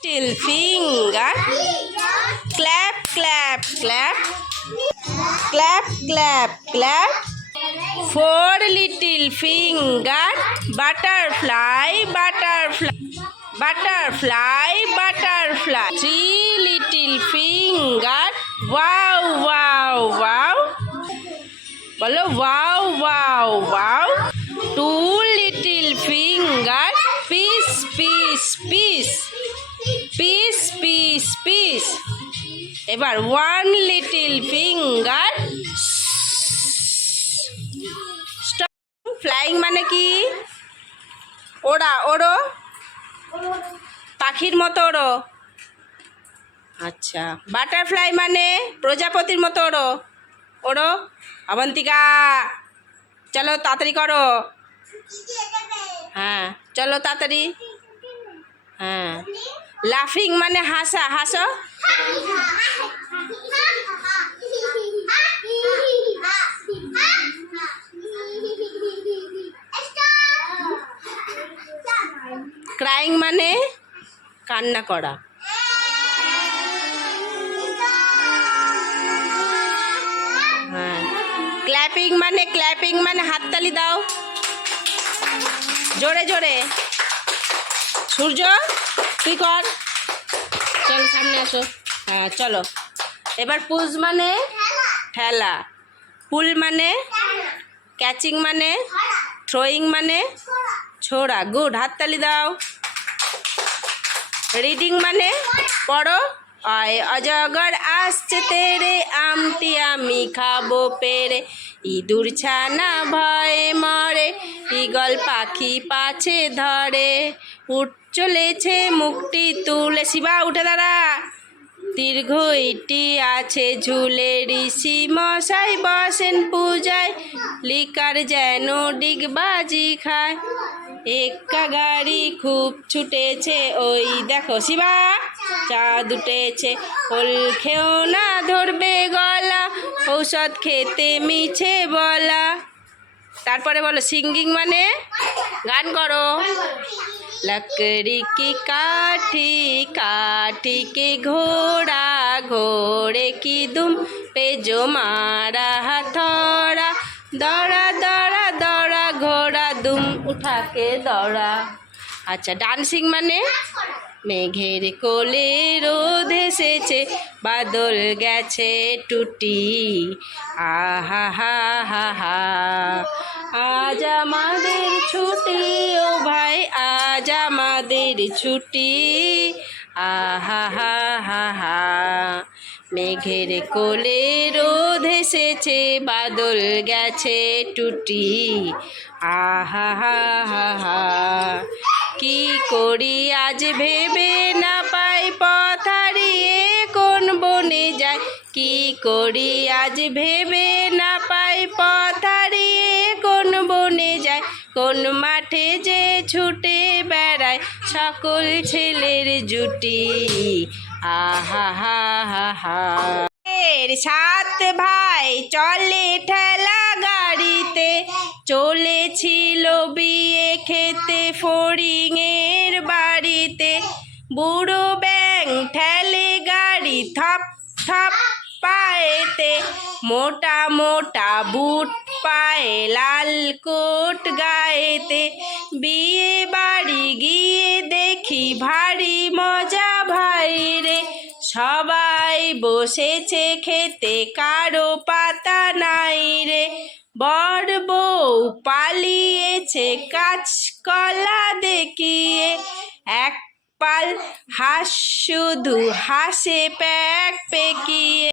Little finger, clap, clap, clap, clap, clap, clap. Four little finger, butterfly, butterfly, butterfly, butterfly. Three little finger, wow, wow, wow. Bolo wow, wow, wow. Two little finger, peace, peace, peace. Peace peace peace. এবার one little finger stop. Flying মানে কি? ওড়া, ওড়ো, পাখির মতো ওড়ো। আচ্ছা, butterfly মানে প্রজাপতির মতো ওড়ো। ওড়ো অবন্তিকা, চলো তাড়াতাড়ি করো। হ্যাঁ চলো তাড়াতাড়ি। হ্যাঁ, লাফিং মানে হাসা, হাসো। ক্রাইং মানে কান্না করা। হ্যাঁ, ক্ল্যাপিং মানে হাততালি দাও জোরে জোরে। সূর্য তুই কর, চল সামনে আসো। হ্যাঁ চলো। এবার পুজ মানে ঠেলা, পুল মানে ক্যাচিং মানে থ্রোয়িং মানে ছোড়া। গুড, হাততালি দাও। রিডিং মানে পড়ো। আয় অজগর আসছে তেরে, আমটি আমি খাবো পেরে, ইঁদুর ছানা ভয়ে মরে, ঈগল পাখি পাছে ধরে, উঠ চলেছে মুখটি তুলে। শিবা উঠে দাঁড়া। দীর্ঘ ইটি আছে ঝুলে, ঋষি মশাই বসেন পূজায়, লিকার যেন ডিগবাজি খায়, একা গাড়ি খুব ছুটেছে, ওই দেখো শিবা চাঁদ উঠেছে, ওল খেও না ধরবে গলা, ঔষধ খেতে মিছে বলা। তারপরে বলো সিঙ্গিং মানে গান করো। लकड़ी की काठी, काठी के घोड़ा, घोड़े की दुम पे जो मारा हथौड़ा, दौड़ा दौड़ा दौड़ा घोड़ा दुम उठा के दौड़ा। আচ্ছা, ডান্সিং মানে মেঘের কোলে রোদ এসেছে, বাদল গেছে টুটি, আহা হা হা হা, আজ আমাদের ছুটি ও ভাই, আজ আমাদের ছুটি, আহা হা হা হা। মেঘের কোলে রোদ এসেছে, বাদল গেছে টুটি, আহা হা হা হা। কি করি আজ ভেবে না পাই, পথ হারিয়ে কোন বনে যায়, কি করি আজ ভেবে না পাই, পথ হারিয়ে কোন বনে যায়, কোন মাঠে যে ছুটে বেড়ায় সকল ছেলের জুটি, আহা হা হা হা। সাত ভাই চলে ঠেলা গাড়িতে, চলেছিল বিয়ে খেতে ফড়িংয়ের বাড়িতে, বুড়ো ব্যাং ঠেলে গাড়ি থপ থপ পায়েতে, মোটা মোটা বুট পায়ে লাল কোট গায়েতে, বিয়ে বাড়ি গিয়ে দেখি ভারী মজা ভাই রে, সবাই বসেছে খেতে কারো পাতা নাই রে, বর বউ পালিয়েছে কাঁচকলা দেখিয়ে, এক পাল হাঁস শুধু হাসে প্যাক পেকিয়ে।